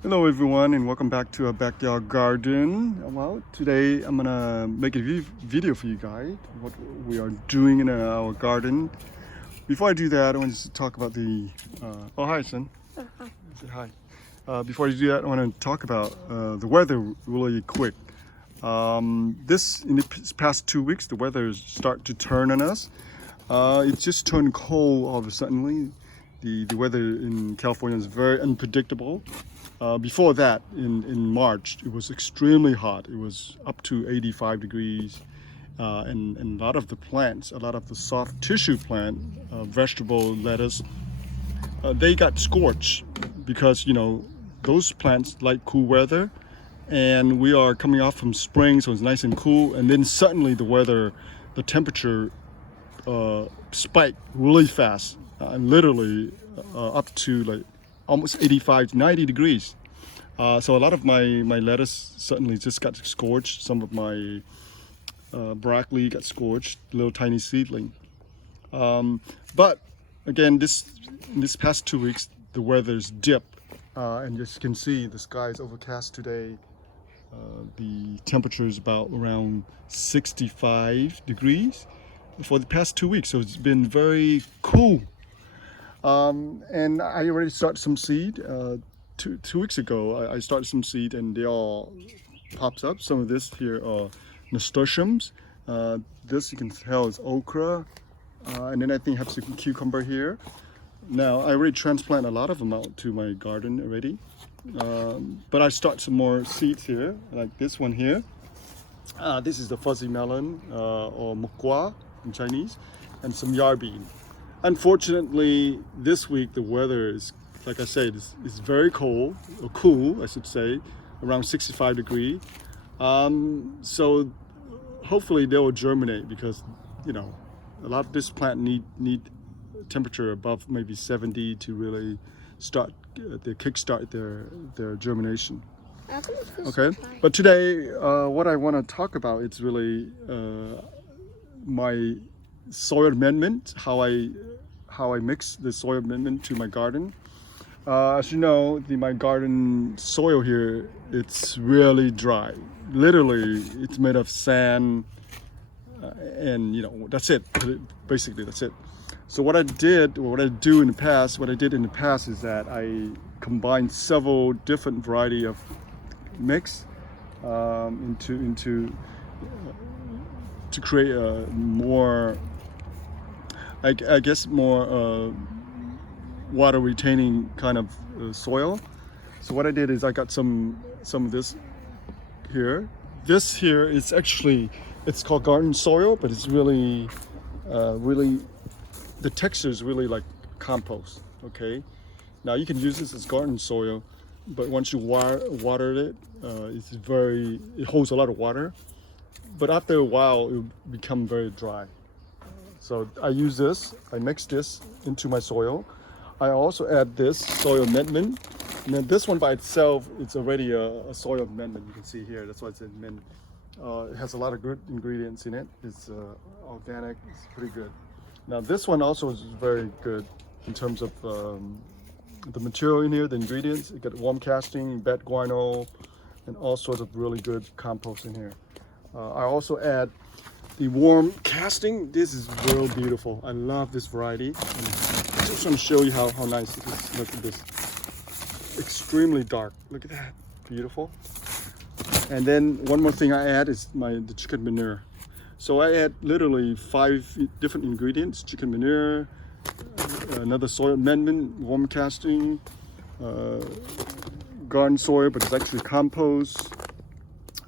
Hello everyone and welcome back to our backyard garden. Well, today I'm gonna make a video for you guys what we are doing in our garden. Before I do that, I want to talk about the oh hi son. Say hi. Before I do that, I want to talk about the weather really quick. This in the past 2 weeks the weather is start to turn on us. It just turned cold all of a sudden. The weather in California is very unpredictable. Before that, in March, it was extremely hot. It was up to 85 degrees. And a lot of the plants, a lot of the soft tissue plant, vegetable, lettuce, they got scorched because, those plants like cool weather. And we are coming off from spring, so it's nice and cool. And then suddenly the temperature spiked really fast, and literally up to like almost 85 to 90 degrees. So a lot of my lettuce suddenly just got scorched. Some of my broccoli got scorched, little tiny seedling. But again, in this past 2 weeks, the weather's dipped. And as you can see, the sky is overcast today. The temperature is about around 65 degrees for the past 2 weeks. So it's been very cool. And I already started some seed. Two weeks ago, I started some seed and they all pops up. Some of this here are nasturtiums. This you can tell is okra. And then I think I have some cucumber here. Now I already transplant a lot of them out to my garden already. But I start some more seeds here, like this one here. This is the fuzzy melon or mokwa in Chinese, and some yarbean. Unfortunately, this week the weather is, like I said, is very cold, or cool, I should say, around 65 degrees. So hopefully they will germinate because, a lot of this plant need temperature above maybe 70 to really start kickstart their germination. Okay, but today what I want to talk about is really my soil amendment, how I mix the soil amendment to my garden. As you know, my garden soil here, it's really dry. Literally, it's made of sand, and that's it. Basically, that's it. So what I did in the past is that I combined several different variety of mix into to create a more, I guess, more water retaining kind of soil. So what I did is I got some of this here. This here is actually, it's called garden soil, but it's really the texture is really like compost. Okay, now you can use this as garden soil, but once you water it, it holds a lot of water, but after a while it will become very dry. So I use this, I mix this into my soil. I also add this soil amendment. And then this one by itself, it's already a soil amendment. You can see here, that's why it's amendment. It has a lot of good ingredients in it. It's organic, it's pretty good. Now this one also is very good in terms of the material in here, the ingredients. You got worm casting, bed guano, and all sorts of really good compost in here. I also add the worm casting. This is real beautiful. I love this variety. And I just want to show you how nice it is. Look at this. Extremely dark. Look at that. Beautiful. And then one more thing I add is the chicken manure. So I add literally 5 different ingredients: chicken manure, another soil amendment, worm casting, garden soil, but it's actually compost.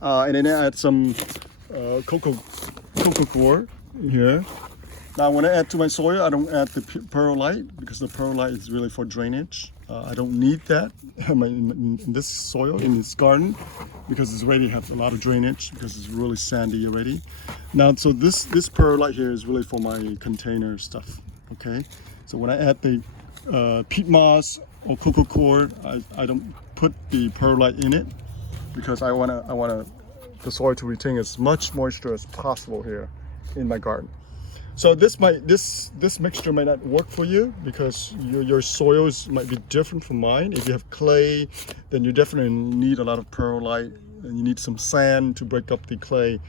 And then I add some cocoa coir here. Now when I add to my soil, I don't add the perlite because the perlite is really for drainage. I don't need that in this soil, in this garden, because it's already has a lot of drainage because it's really sandy already. Now, so this perlite here is really for my container stuff. Okay, so when I add the peat moss or cocoa coir, I don't put the perlite in it because I want the soil to retain as much moisture as possible here in my garden. So this mixture might not work for you because your soils might be different from mine. If you have clay, then you definitely need a lot of perlite and you need some sand to break up the clay.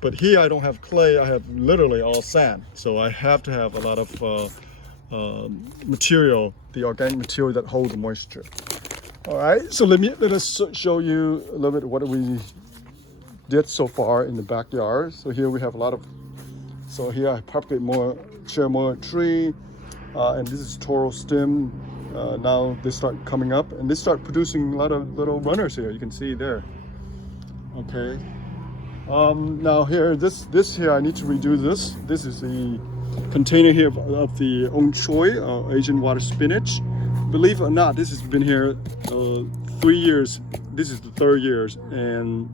But here I don't have clay, I have literally all sand. So I have to have a lot of material, the organic material that holds the moisture. All right, so let us show you a little bit what we did so far in the backyard. So here we have a lot of, so here I propagate more cherry tree, and this is toro stem. Now they start coming up and they start producing a lot of little runners here. You can see there. Okay. Now here, this here, I need to redo this. This is the container here of the ong choi, Asian water spinach. Believe it or not, this has been here 3 years. This is the 3rd year, and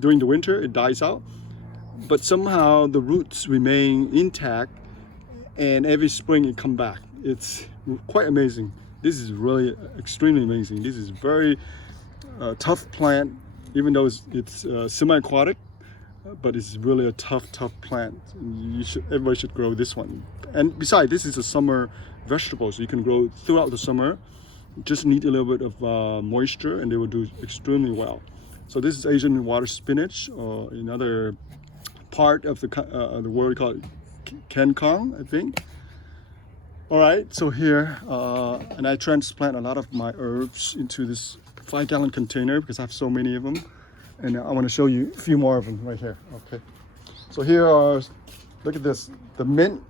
during the winter it dies out. But somehow the roots remain intact, and every spring it come back. It's quite amazing. This is really extremely amazing. This is very tough plant. Even though it's semi-aquatic, but it's really a tough plant. Everybody should grow this one. And besides, this is a summer vegetable, so you can grow throughout the summer. Just need a little bit of moisture, and they will do extremely well. So this is Asian water spinach, or another part of the world called Kangkong, I think. All right, so here, and I transplant a lot of my herbs into this 5-gallon container because I have so many of them, and I want to show you a few more of them right here. Okay, so here are, look at this, the mint.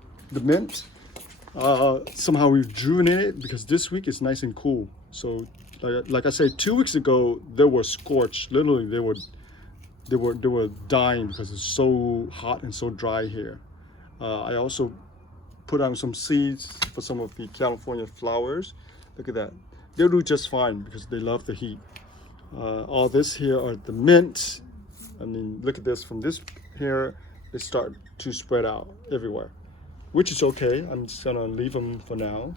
Somehow rejuvenated it because this week is nice and cool. So like I said, 2 weeks ago they were scorched. Literally they were dying because it's so hot and so dry here. I also put on some seeds for some of the California flowers. Look at that. They'll do just fine because they love the heat. All this here are the mint. I mean, look at this. From this here, they start to spread out everywhere, which is okay. I'm just gonna leave them for now.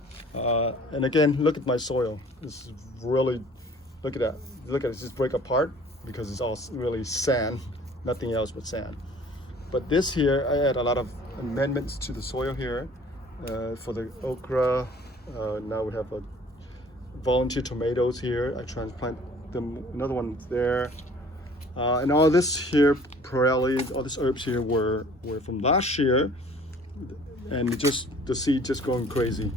And again, look at my soil. It's really, look at that. Look at it, just break apart because it's all really sand, nothing else but sand. But this here, I add a lot of amendments to the soil here for the okra. Now we have a volunteer tomatoes here. I transplant them, another one there, and all this here, perelli, all these herbs here were from last year, and the seed just going crazy.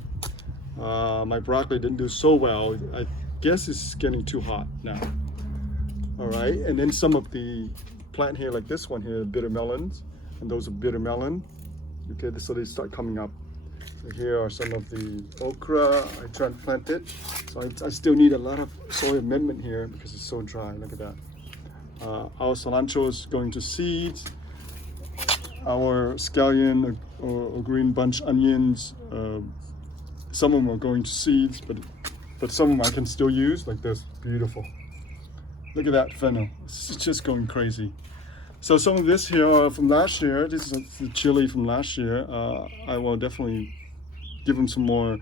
My broccoli didn't do so well. I guess it's getting too hot now. All right, and then some of the plant here, like this one here, bitter melons, and those are bitter melon. Okay, so they start coming up. So here are some of the okra I transplanted. So I still need a lot of soil amendment here because it's so dry. Look at that. Our cilantro is going to seed. Our scallion or green bunch onions, some of them are going to seeds, but some of them I can still use, like this. Beautiful. Look at that fennel. It's just going crazy. So some of this here are from last year. This is the chili from last year. I will definitely give them some more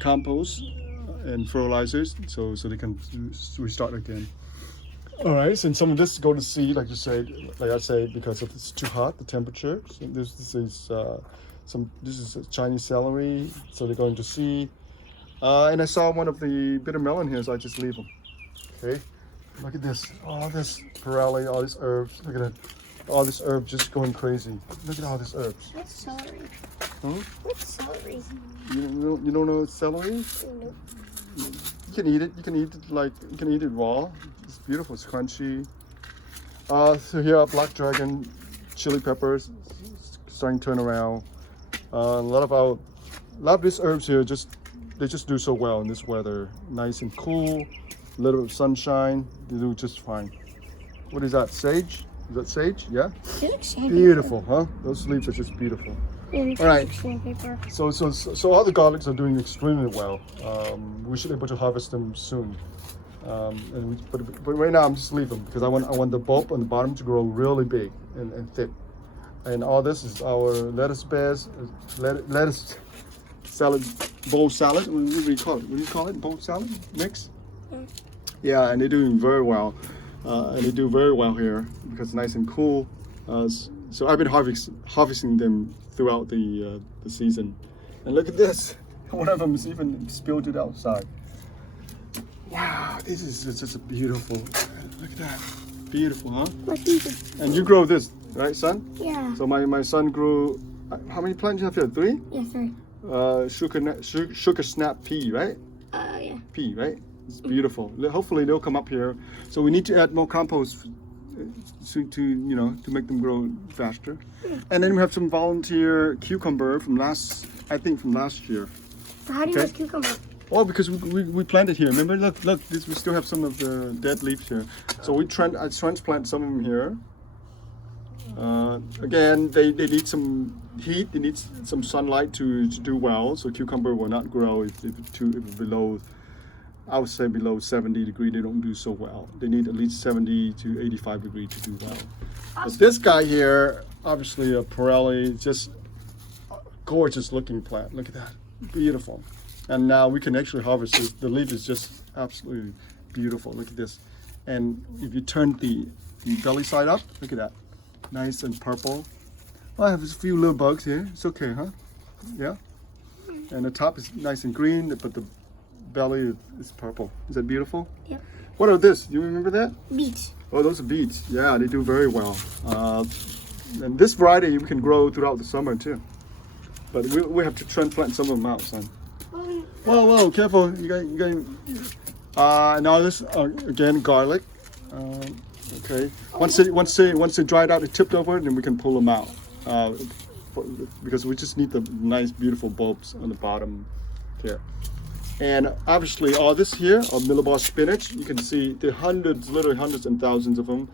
compost and fertilizers so they can restart again. All right, so some of this go to seed, like I said, because it's too hot, the temperature. So this is Chinese celery, so they're going to seed. And I saw one of the bitter melon here, so I just leave them. Okay, look at this, all this perelli, all these herbs. Look at it, all this herb just going crazy. Look at all these herbs. What's celery? Hmm? What's celery? You don't know celery? Nope. You can eat it. You can eat it raw. It's beautiful. It's crunchy. So here are black dragon chili peppers starting to turn around. A lot of these herbs here they just do so well in this weather. Nice and cool. A little bit of sunshine. They do just fine. What is that? Sage? Is that sage? Yeah. Beautiful, huh? Those leaves are just beautiful. All right. So all the garlics are doing extremely well. We should be able to harvest them soon. But right now I'm just leaving them because I want the bulb on the bottom to grow really big and thick. And all this is our lettuce beds, lettuce salad, bowl salad. What do you call it? What do you call it? Bowl salad mix? Yeah, and they're doing very well. And they do very well here because it's nice and cool. So I've been harvesting them throughout the season. And look at this. One of them is even spilled it outside. Wow, this is just a beautiful. Look at that. Beautiful, huh? And you grow this, right, son? Yeah. So my son grew. How many plants you have here? 3? Yeah, 3. Sugar snap pea, right? Yeah. Pea, right? It's beautiful. Hopefully they'll come up here. So we need to add more compost to make them grow faster. And then we have some volunteer cucumber from last year. So how do you make cucumber? Oh, because we planted here. Remember, look, we still have some of the dead leaves here. So I transplant some of them here. Again, they need some heat. They need some sunlight to do well. So cucumber will not grow if below, I would say below 70 degrees. They don't do so well. They need at least 70 to 85 degrees to do well. But this guy here, obviously a Pirelli, just a gorgeous looking plant. Look at that, beautiful. And now we can actually harvest this. The leaf is just absolutely beautiful. Look at this. And if you turn the belly side up, look at that. Nice and purple. Well, I have a few little bugs here. It's okay, huh? Yeah? And the top is nice and green, but the belly is purple. Is that beautiful? Yep. What are this? Do you remember that? Beets. Oh, those are beets. Yeah, they do very well. And this variety we can grow throughout the summer too. But we have to transplant some of them out, son. Whoa, careful. Now this, again, garlic. Okay. Once they dried out, they tipped over, then we can pull them out. Because we just need the nice, beautiful bulbs on the bottom here. And obviously, all this here, milliball spinach, you can see the literally hundreds and thousands of them.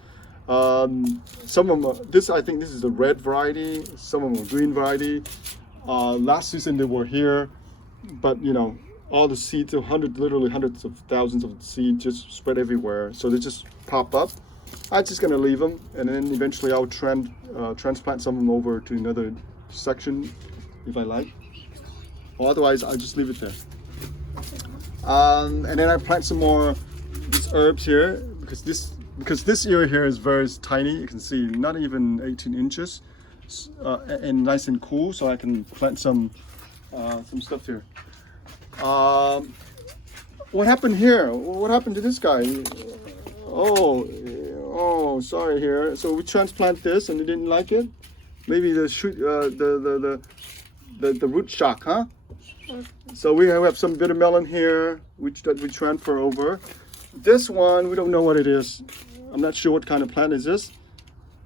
Some of them, I think this is a red variety. Some of them are green variety. Last season they were here, but all the seeds, literally hundreds of thousands of seeds just spread everywhere. So they just pop up. I'm just gonna leave them, and then eventually I'll transplant some of them over to another section if I like. Or otherwise, I'll just leave it there. And then I plant some more these herbs here because this area here is very tiny. You can see not even 18 inches, and nice and cool. So I can plant some stuff here. What happened here? What happened to this guy? Oh, sorry here. So we transplant this and they didn't like it. Maybe the root shock, huh? So we have some bitter melon here, that we transfer over. This one, we don't know what it is. I'm not sure what kind of plant is this,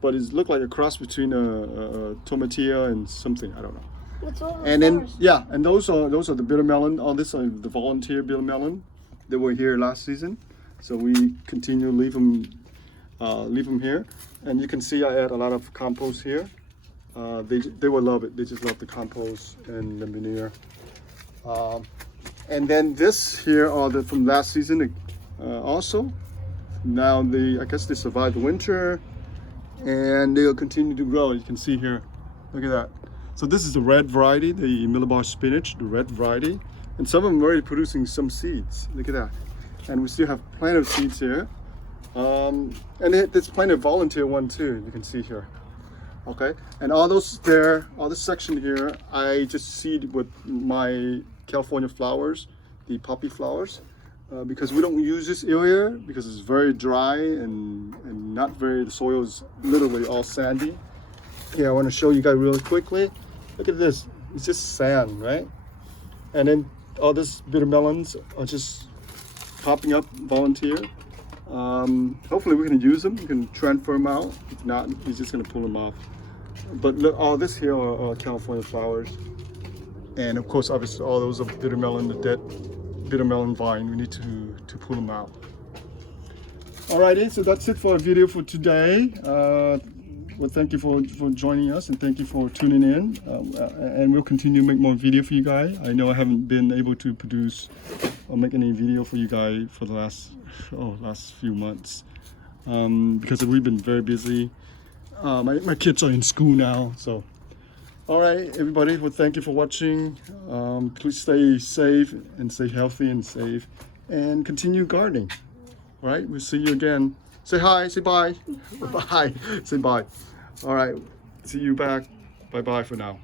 but it looks like a cross between a tomatillo and something. I don't know. And then and those are the bitter melon. All this are the volunteer bitter melon. They were here last season, so we continue leave them here. And you can see I add a lot of compost here. They will love it. They just love the compost and the manure. And then this here are from last season also. Now I guess they survived the winter, and they'll continue to grow. You can see here. Look at that. So this is the red variety, the milliball spinach, the red variety. And some of them are already producing some seeds. Look at that. And we still have plenty of seeds here. And there's plenty of volunteer one too, you can see here. Okay, and all this section here, I just seed with my California flowers, the poppy flowers, because we don't use this area because it's very dry and the soil is literally all sandy. Yeah, I want to show you guys really quickly. Look at this, it's just sand, right? And then all these bitter melons are just popping up volunteer. Hopefully we can use them, we can transfer them out. If not, he's just gonna pull them off. But look, all this here are California flowers. And of course, obviously all those are bitter melon, the dead bitter melon vine. We need to pull them out. Alrighty, so that's it for our video for today. Well, thank you for joining us, and thank you for tuning in. And we'll continue to make more video for you guys. I know I haven't been able to produce or make any video for you guys for the last few months because we've been very busy. My kids are in school now, so. All right, everybody. Well, thank you for watching. Please stay safe and stay healthy and safe, and continue gardening. All right, we'll see you again. Say hi. Say bye. Bye. Say bye. All right. See you back. Bye bye for now.